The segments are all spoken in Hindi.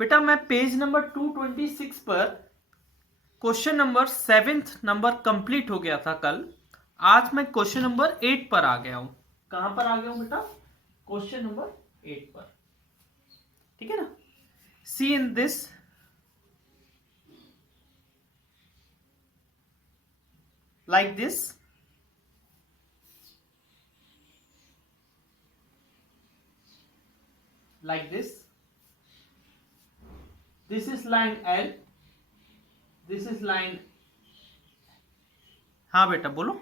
बेटा मैं पेज नंबर 226 पर question number 7th number complete हो गया था कल। आज मैं क्वेश्चन नंबर 8 पर आ गया हूं। कहां पर आ गया हूं बेटा? क्वेश्चन नंबर 8 पर। ठीक है ना? See in this like this, like this is line L, this is line। हाँ बेटा बोलो।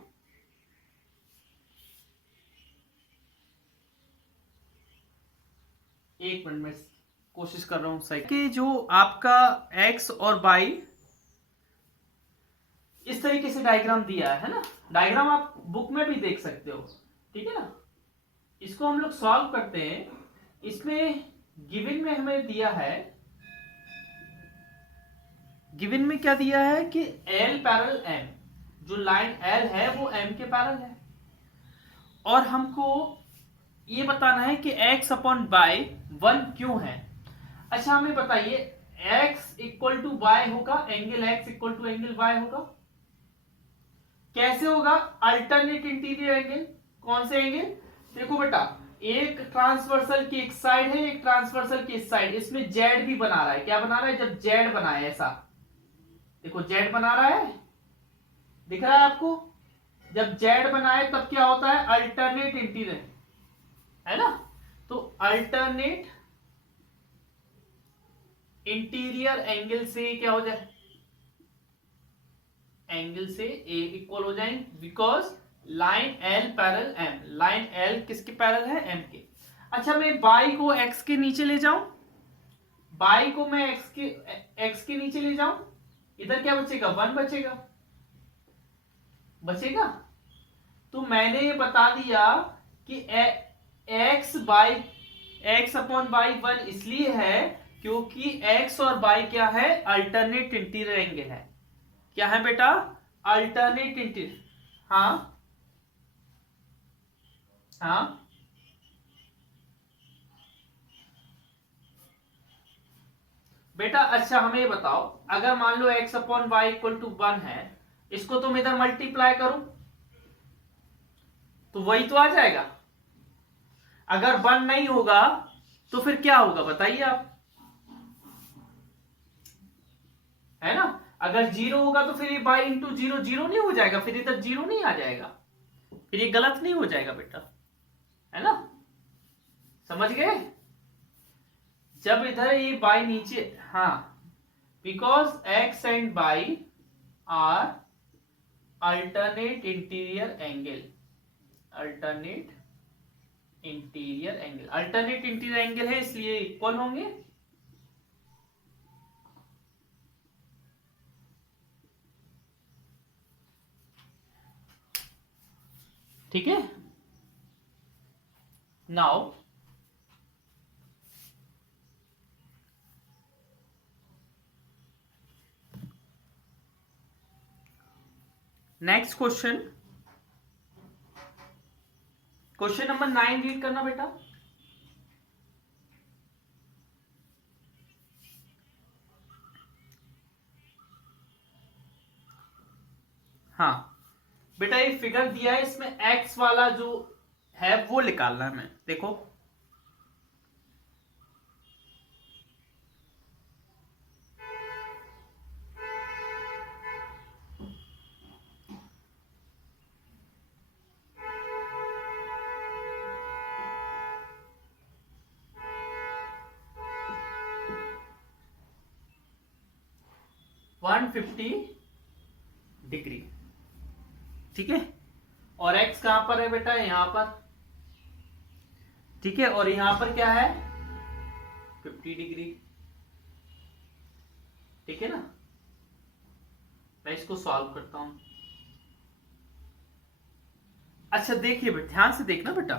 एक मिनट में कोशिश कर रहा हूं सही कि जो आपका x और y इस तरीके से डायग्राम दिया है ना। डायग्राम आप बुक में भी देख सकते हो। ठीक है ना? इसको हम लोग सॉल्व करते हैं। इसमें गिवन में हमें दिया है, गिवन में क्या दिया है कि L पैरेलल M, जो लाइन L है वो M के पैरेलल है, और हमको ये बताना है कि x अपॉन y 1 क्यों है। अच्छा हमें बताइए, x इक्वल टू वाई होगा, angle x equal to angle y होगा। कैसे होगा? Alternate interior angle. कौन से एंगल? देखो बेटा, एक ट्रांसवर्सल की एक साइड है, एक ट्रांसवर्सल की इस साइड। इसमें जेड भी बना रहा है। क्या बना रहा है? जब जेड बनाए ऐसा, देखो जेड बना रहा है, दिख रहा है आपको? जब जेड बनाए तब क्या होता है? अल्टरनेट इंटीरियर, है ना? तो अल्टरनेट इंटीरियर एंगल से क्या हो जाए? एंगल से ए इक्वल हो जाएंगे, because line L parallel M. Line L किसके पैरेलल है? एम के। अच्छा मैं बाई को एक्स के नीचे ले जाऊं, बाई को मैं एक्स के नीचे ले जाऊं, इधर क्या बचेगा? 1 बचेगा, बचेगा। तो मैंने ये बता दिया कि x by x upon by 1 इसलिए है क्योंकि एक्स और बाई क्या है? अल्टरनेट इंटीरियर एंगल है। क्या है बेटा? Alternate interior. हाँ हाँ बेटा। अच्छा हमें ये बताओ, अगर मान लो x upon Y equal to 1 है, इसको तुम इधर मल्टीप्लाई करो तो वही तो आ जाएगा। अगर 1 नहीं होगा तो फिर क्या होगा बताइए आप, है ना? अगर 0 होगा तो फिर ये बाई इंटू 0 0 नहीं हो जाएगा, फिर इधर 0 नहीं आ जाएगा, फिर ये गलत नहीं हो जाएगा बेटा, है ना? समझ गए? जब इधर ये बाई नीचे, हाँ, because x and Y are alternate interior angle. Alternate interior angle, alternate interior angle है इसलिए इक्वल होंगे। ठीक है? Now next question, question number 9 read करना बेटा। हाँ बेटा, ये फिगर दिया है, इसमें x वाला जो है वो निकालना है हमें। देखो 150 डिग्री। ठीक है? और x कहां पर है बेटा? यहां पर। ठीक है? और यहां पर क्या है? 50 डिग्री। ठीक है ना? मैं इसको सॉल्व करता हूं। अच्छा देखिए बेटा, ध्यान से देखना बेटा।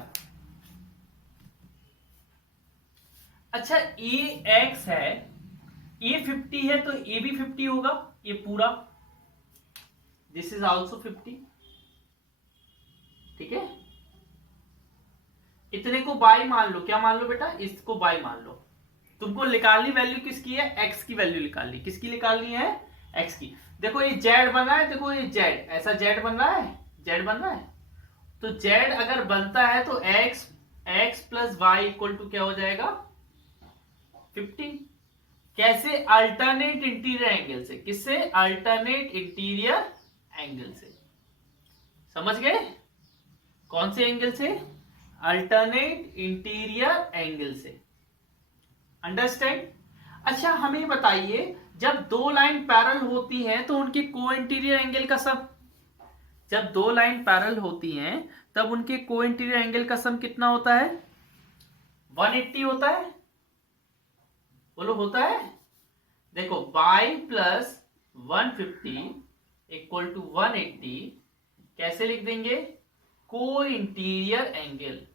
अच्छा ये x है, ये 50 है तो ये भी 50 होगा, ये पूरा। This is also 50। ठीक है? इतने को बाई मान लो। क्या मान लो बेटा? इसको बाई मान लो। तुमको निकालनी वैल्यू किसकी है, एक्स की वैल्यू निकालनी, किसकी निकालनी है, एक्स की। देखो ये जेड बन रहा है, देखो ये जेड, ऐसा जेड बन रहा है, जेड बन रहा है। तो जेड अगर बनता है तो X plus Y equal to क्या हो जाएगा, 50। कैसे, अल्टरनेट इंटीरियर एंगल से, किससे, अल्टरनेट इंटीरियर एंगल से। समझ गए, कौन से एंगल से, अल्टरनेट इंटीरियर एंगल से। अंडरस्टैंड। अच्छा हमें बताइए, जब दो लाइन पैरेलल होती हैं तो उनके को इंटीरियर एंगल का सम, जब दो लाइन पैरेलल होती हैं तब उनके को इंटीरियर एंगल का सम कितना होता है, 180 होता है। बोलो होता है। देखो y प्लस 150 इक्वल टू 180 कैसे लिख देंगे, को इंटीरियर एंगल।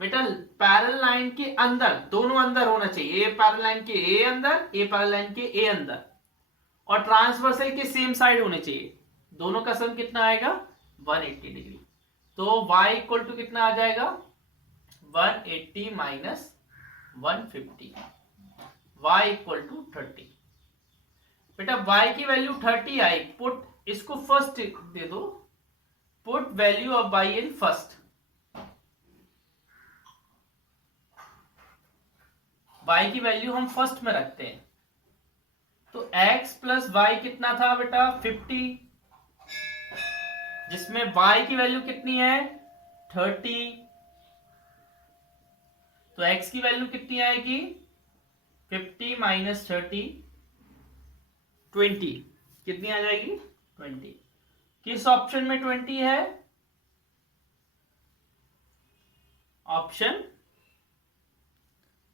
बेटा पैरेलल लाइन के अंदर, दोनों अंदर होना चाहिए, ए पैरेलल लाइन के ए अंदर, ए पैरेलल लाइन के ए अंदर, और ट्रांसवर्सल के सेम साइड होने चाहिए। दोनों का सम कितना आएगा, 180 डिग्री। तो y इक्वल टू कितना आ जाएगा, 180 माइनस 150, y इक्वल टू 30। बेटा y की वैल्यू 30 आई, पुट इसको फर्स्ट दे दो, put value of y in first. y की वैल्यू हम फर्स्ट में रखते हैं, तो x प्लस वाई कितना था बेटा, 50, जिसमें y की वैल्यू कितनी है, 30। तो x की वैल्यू कितनी आएगी, 50 माइनस 30, 20, कितनी आ जाएगी, 20। किस ऑप्शन में 20 है, ऑप्शन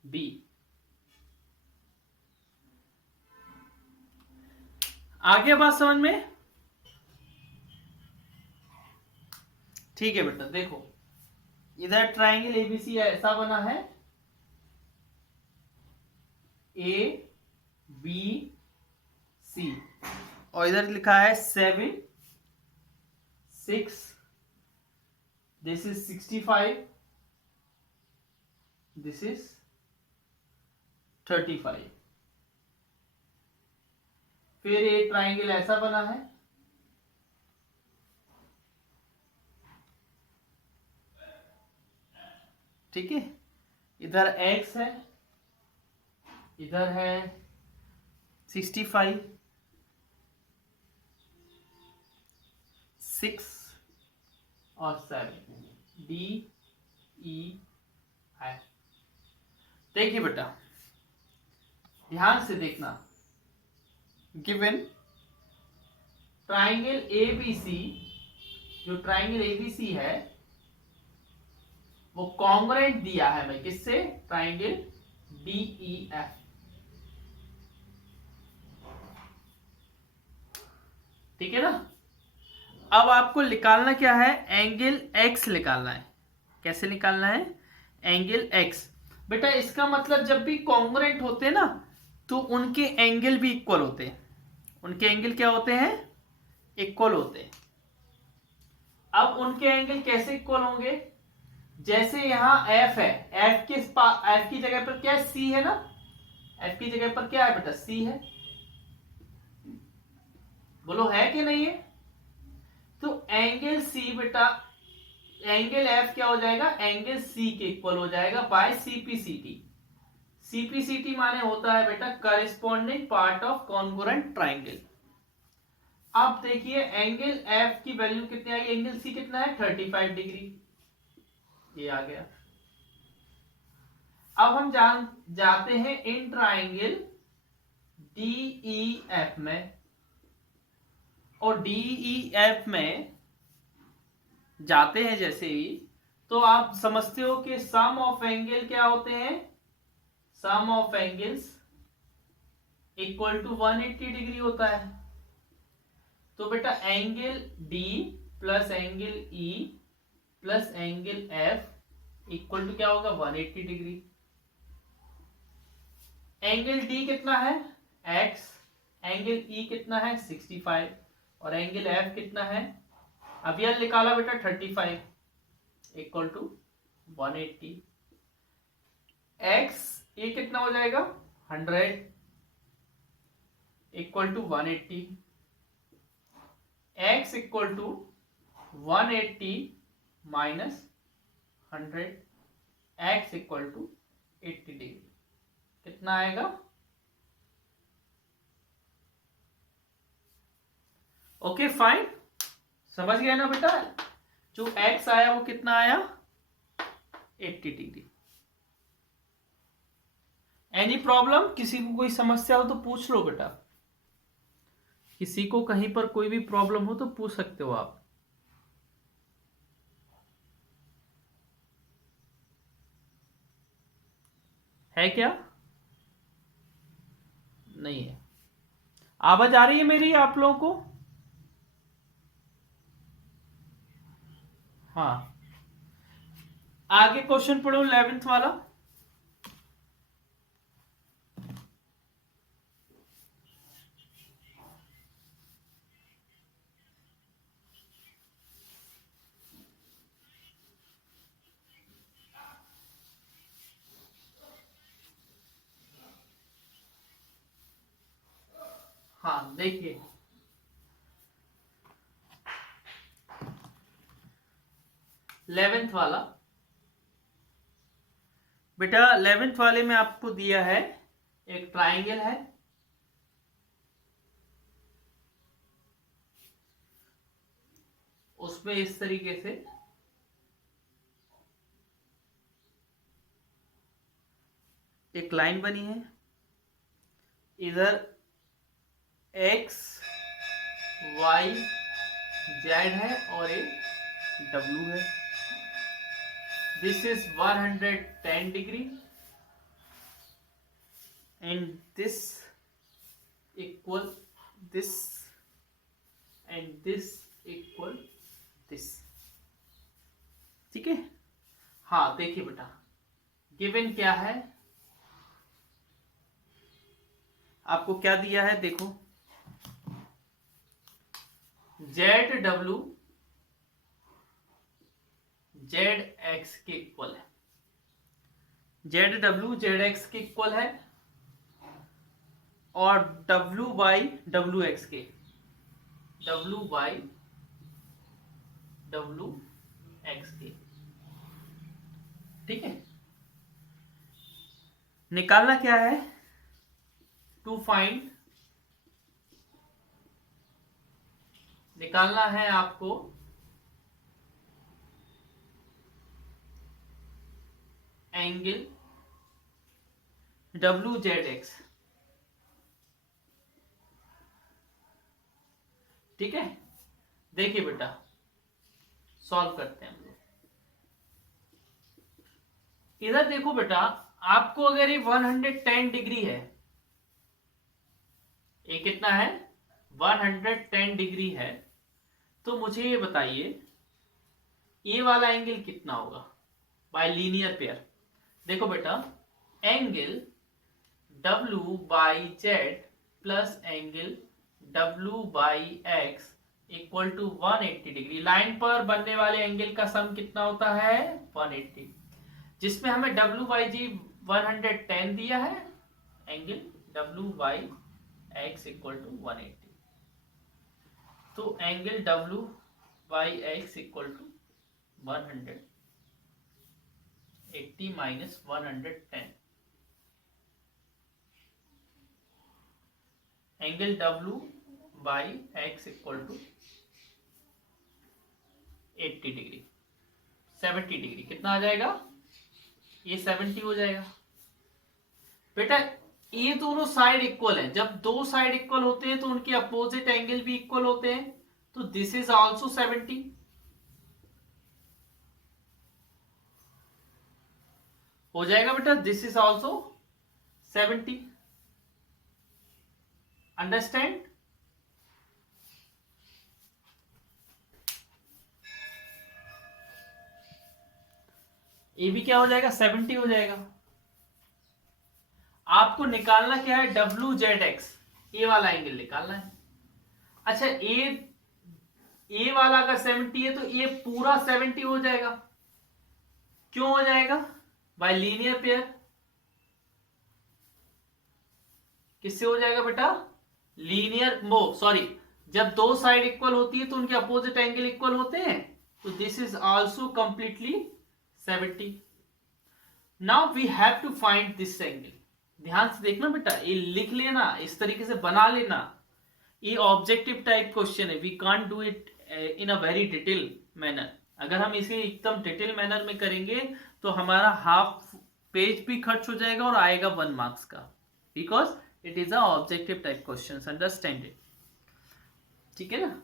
बी। आगे बात समझ में, ठीक है बेटा। देखो इधर ट्राइंगल एबीसी ऐसा बना है, ए बी सी, और इधर लिखा है 7 6, दिस इज 65, दिस इज 35। फिर ये ट्राइंगल ऐसा बना है, ठीक है, इधर x है, इधर है 65, 6 और 7, डी ई आई। देखिए बेटा ध्यान से देखना, गिवन ट्राइंगल एबीसी, जो ट्राइंगल एबीसी है वो कॉन्ग्रुएंट दिया है मैं किससे, ट्राइंगल डीईएफ। ठीक है ना। अब आपको निकालना क्या है, एंगल एक्स निकालना है। कैसे निकालना है, एंगल एक्स। बेटा इसका मतलब जब भी कॉन्ग्रुएंट होते हैं ना तो उनके एंगल भी इक्वल होते हैं। उनके एंगल क्या होते हैं, इक्वल होते हैं। अब उनके एंगल कैसे इक्वल होंगे, जैसे यहां एफ है, एफ की जगह पर क्या है, सी है ना, एफ की जगह पर क्या है बेटा, सी है। बोलो है कि नहीं है। तो एंगल सी बेटा, एंगल एफ क्या हो जाएगा, एंगल सी के इक्वल हो जाएगा बाय सीपीसीटी। सीपीसीटी माने होता है बेटा corresponding part of congruent triangle. अब देखिए एंगल एफ की वैल्यू कितनी आई, एंगल सी कितना है, 35 डिग्री, ये आ गया। अब हम जाते हैं इन ट्राइंगल डीईएफ में, और डीईएफ में जाते हैं जैसे ही तो आप समझते हो कि सम ऑफ एंगल क्या होते हैं, sum of angles equal to 180 degree होता है। तो बेटा angle D plus angle E plus angle F equal to क्या होगा, 180 डिग्री। एंगल डी कितना है, x, एंगल ई कितना है, 65, और एंगल एफ कितना है, अब यह निकाला बेटा 35 इक्वल टू 180। x ए कितना हो जाएगा 100 equal to 180, x equal to 180 minus 100, x equal to 80 degree. कितना आएगा? ओके फाइन, समझ गया ना बेटा? जो x आया वो कितना आया 80 डिग्री। Any problem? किसी को कोई समस्या हो तो पूछ लो बेटा, किसी को कहीं पर कोई भी प्रॉब्लम हो तो पूछ सकते हो आप। है क्या? नहीं है? आवाज आ रही है मेरी आप लोगों को? हाँ, आगे क्वेश्चन पढ़ो 11th वाला। हाँ देखिए, इलेवेंथ वाला बेटा, 11th वाले में आपको दिया है एक ट्राइंगल है, उसमें इस तरीके से एक लाइन बनी है, इधर x y z है और एक w है। This is 110 degree and this equal this and this equal this. ठीक है? हाँ देखिए बेटा, गिवन क्या है, आपको क्या दिया है देखो, जेड डब्ल्यू जेड एक्स के इक्वल है, जेड डब्ल्यू जेड एक्स के इक्वल है, और डब्ल्यू बाई डब्ल्यू एक्स के, डब्ल्यू बाई डब्ल्यू एक्स के। ठीक है? निकालना क्या है, टू फाइंड, निकालना है आपको एंगल डब्ल्यू जेड एक्स। ठीक है? देखिए बेटा, सॉल्व करते हैं हम लोग। इधर देखो बेटा, आपको अगर ये 110 डिग्री है, ये कितना है 110 डिग्री है, तो मुझे ये बताइए ये वाला एंगल कितना होगा बाय लीनियर पेयर। देखो बेटा, angle W by Z plus angle W by x equal to 180 degree. Line पर बनने वाले एंगल का सम कितना होता है 180, जिसमें हमें W बाई जी 110 दिया है, angle W by x equal to 180, तो angle W by x equal to 180 minus 110, angle W by x equal to 80 degree, 70 degree. कितना आ जाएगा? ये 70 हो जाएगा बेटा। ये दोनों साइड इक्वल हैं, जब दो साइड इक्वल होते हैं तो उनके अपोजिट एंगल भी इक्वल होते हैं, तो दिस इज आल्सो 70 हो जाएगा बेटा, दिस इज आल्सो 70। अंडरस्टैंड? ये भी क्या हो जाएगा 70 हो जाएगा। आपको निकालना क्या है डब्ल्यू जेड एक्स, ए वाला एंगल निकालना है। अच्छा, ए वाला अगर 70 है तो ये पूरा 70 हो जाएगा। क्यों हो जाएगा? Bye linear pair. किससे हो जाएगा बेटा? लीनियर वो सॉरी, जब दो साइड इक्वल होती है तो उनके अपोजिट एंगल इक्वल होते हैं, तो this is also completely 70। Now we have to find this angle. ध्यान से देखना बेटा, ये लिख लेना, इस तरीके से बना लेना। ये ऑब्जेक्टिव टाइप क्वेश्चन है, we can't do it in a very detail manner. अगर हम इसे एकदम डिटेल मैनर में करेंगे तो हमारा हाफ पेज भी खर्च हो जाएगा और आएगा 1 मार्क्स का, because it is a objective type question, understand it. ठीक है ना?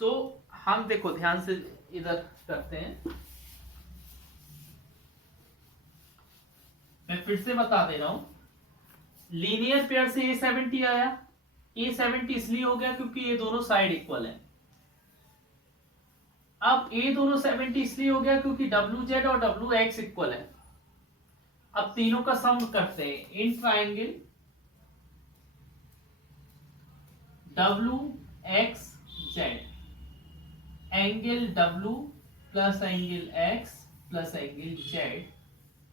तो हम देखो ध्यान से इधर करते हैं, मैं फिर से बता दे रहा हूं। लीनियर पेयर से A70 आया। A70 इसलिए हो गया क्योंकि ये दोनों साइड इक्वल है। अब ये दोनों 70 इसलिए हो गया क्योंकि WZ और WX इक्वल है। अब तीनों का सम करते हैं in triangle WXZ, angle W plus angle X plus angle Z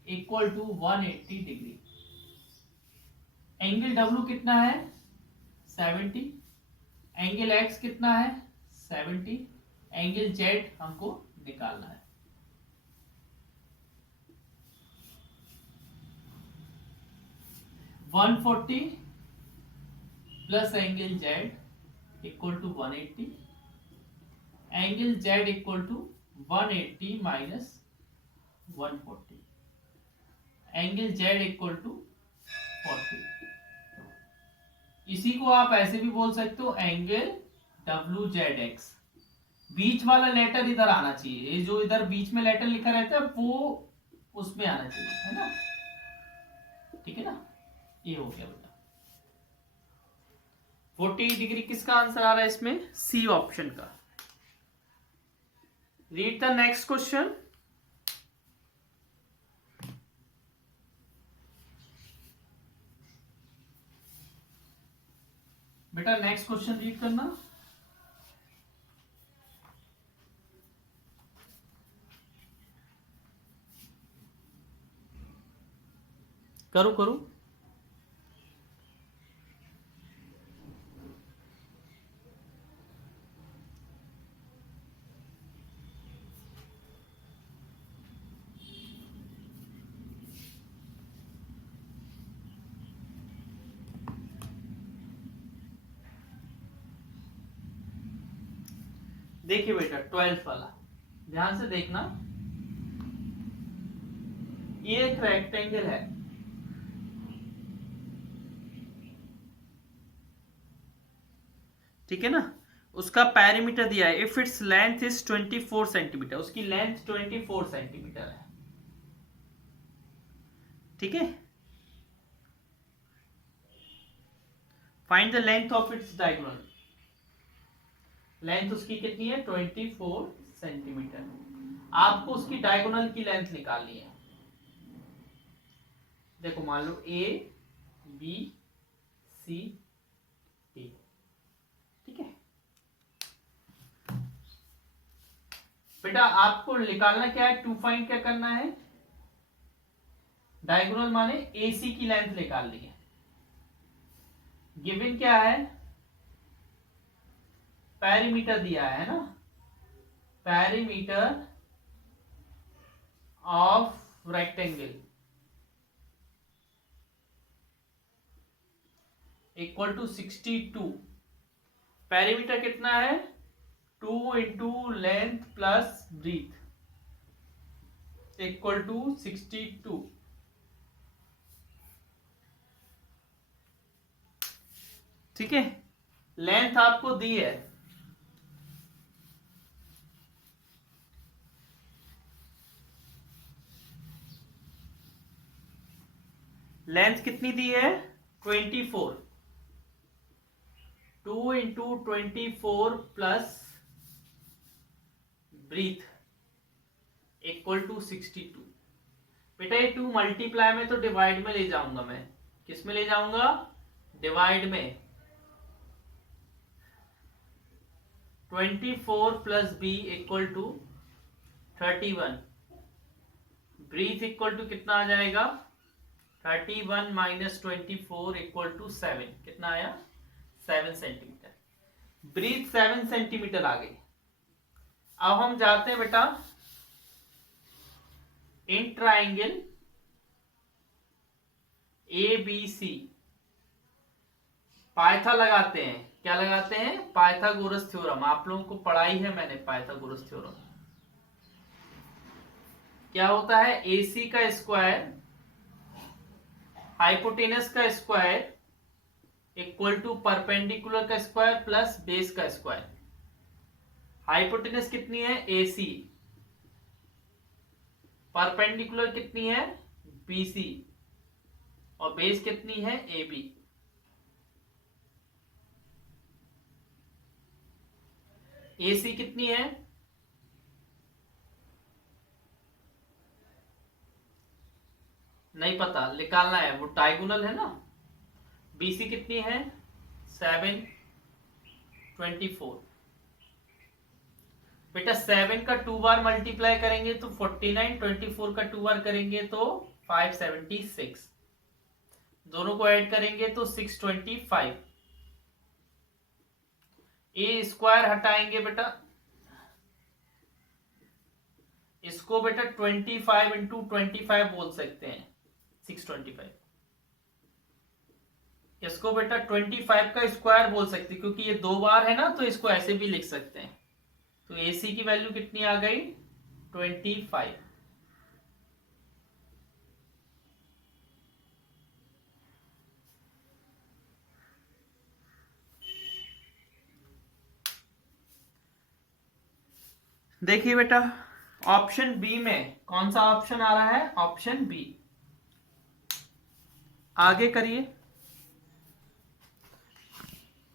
equal to 180 degree. Angle W कितना है? 70। एंगल X कितना है? 70। एंगल Z हमको निकालना है। One 140 plus angle Z equal to 180। Angle Z equal to 180 minus 140। Angle Z equal to 40। इसी को आप ऐसे भी बोल सकते हो एंगल WZX। बीच वाला लेटर इधर आना चाहिए, ये जो इधर बीच में लेटर लिखा रहता है वो उसमें आना चाहिए, है ना? ठीक है ना? ये हो गया बेटा। 40 डिग्री किसका आंसर आ रहा है इसमें? सी ऑप्शन का। Read the next question. बेटा नेक्स्ट क्वेश्चन रीड करना। करो करो। देखिए बेटा 12th वाला ध्यान से देखना। ये एक रेक्टेंगल है, ठीक है ना? उसका पैरीमीटर दिया है, if its length is 24 centimetre, उसकी लेंथ 24 सेंटीमीटर है। ठीक है? Find the length of its diagonal. Length उसकी कितनी है? 24 सेंटीमीटर। आपको उसकी डायगोनल की लेंथ निकालनी है। देखो मान लो A B C D, ठीक है बेटा? आपको निकालना क्या है? टू फाइंड क्या करना है? डायगोनल माने AC की लेंथ निकालनी है। गिवन क्या है? पैरीमीटर दिया है ना, perimeter of rectangle equal to 62। Perimeter कितना है? 2 into length plus breadth equal to 62। ठीक है? लेंथ आपको दी है, लेंथ कितनी दी है? 24। 2 into 24 plus breadth equal to 62। बेटा ये 2 मल्टीप्लाई में तो डिवाइड में ले जाऊंगा मैं। किस में ले जाऊंगा? डिवाइड में। 24 plus B equal to 31। Breadth equal to कितना आ जाएगा? 31 माइनस 24 इक्वल टू 7, कितना आया 7 सेंटीमीटर। ब्रीथ 7 सेंटीमीटर आ गई। अब हम जाते हैं बेटा in triangle A B C, पाइथा लगाते हैं। क्या लगाते हैं? Pythagoras theorem. आप लोगों को पढ़ाई है मैंने पाइथागोरस थ्योरम। क्या होता है? AC का स्क्वायर हाइपोटेनस का स्क्वायर इक्वल टू परपेंडिकुलर का स्क्वायर प्लस बेस का स्क्वायर। हाइपोटेनस कितनी है? AC। परपेंडिकुलर कितनी है? BC। और बेस कितनी है? AB। AC कितनी है? नहीं पता, निकालना है, वो डायगोनल है ना। BC कितनी है? 7 24। बेटा 7 का 2 बार मल्टीप्लाई करेंगे तो 49, 24 का 2 बार करेंगे तो 576, दोनों को ऐड करेंगे तो 625। ए स्क्वायर हटाएंगे बेटा, इसको बेटा 25 इंटू 25 बोल सकते हैं, 625। इसको बेटा 25 का स्क्वायर बोल सकते हैं, क्योंकि ये 2 बार है ना, तो इसको ऐसे भी लिख सकते हैं। तो AC की वैल्यू कितनी आ गई? 25। देखिए बेटा ऑप्शन बी में कौन सा ऑप्शन आ रहा है? Option B. आगे करिए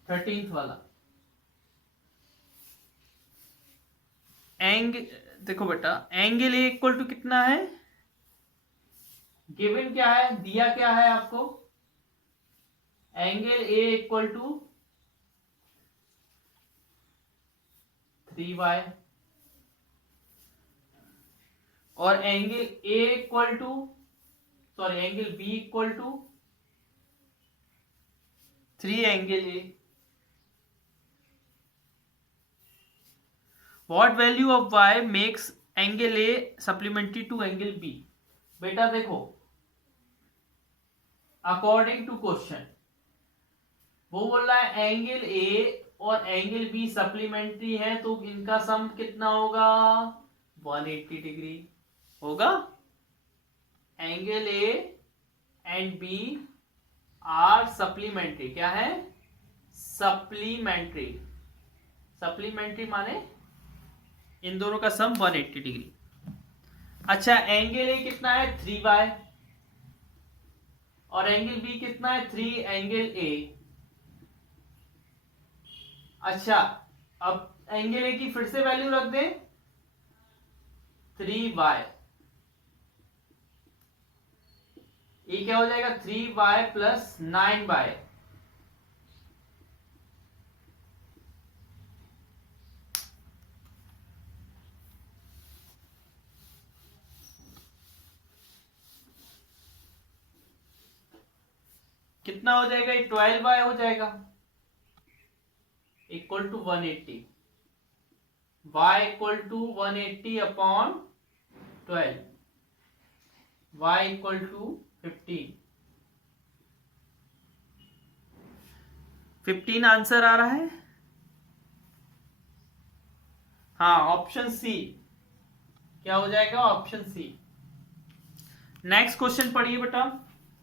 13th वाला। देखो बेटा एंगल ए इक्वल टू कितना है? गिवन क्या है? दिया क्या है आपको? Angle A equal to 3y और angle A equal to angle B equal to 3 angle A. What value of y makes angle A supplementary to angle B? बेटा देखो अकॉर्डिंग टू क्वेश्चन वो बोल रहा है एंगल ए और एंगल बी सप्लीमेंट्री है, तो इनका सम कितना होगा? 180 डिग्री होगा। Angle A and B are supplementary. क्या है? सप्लीमेंट्री। सप्लीमेंट्री माने इन दोनों का सम 180 डिग्री। अच्छा एंगल ए कितना है? 3y और एंगल बी कितना है? 3 एंगल ए। अच्छा अब एंगल ए की फिर से वैल्यू रख दें 3y। ये क्या हो जाएगा? 3y plus 9y। कितना हो जाएगा? ये 12y हो जाएगा equal to 180। y equal to 180 upon 12, y equal to 15 answer आ रहा है। हाँ ऑप्शन सी। क्या हो जाएगा? Option C. नेक्स्ट क्वेश्चन पढ़िए बेटा।